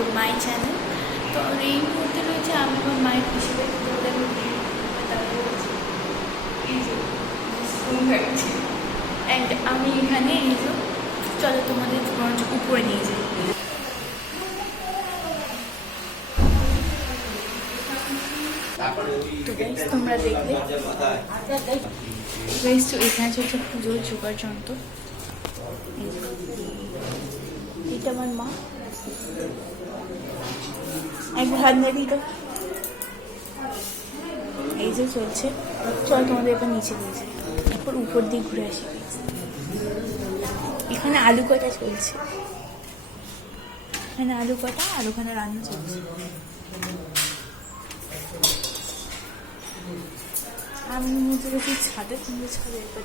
To my channel. তো এই মুহূর্তে রয়েছে আমি আমার মায়ের হিসেবে অ্যান্ড আমি এখানে এই যে চলো তোমাদের উপরে নিয়ে যাই। তো গাইস তোমরা দেখলে গাইস, তো এখানে চলছে পুজোর জোগাড় যন্ত্র। এটা আমার মা, একবার হাত নেবি তো। এই যে চলছে, চল তোমাদের এবার নিচে দিয়ে যাই, এরপর উপর দিয়ে ঘুরে আসি। এখানে আলু কাটা চলছে, এখানে আলু কাটা আর ওখানে রান্না চলছে। আমি মধ্যে গেছি ছাদে, কিন্তু ছাদে এবার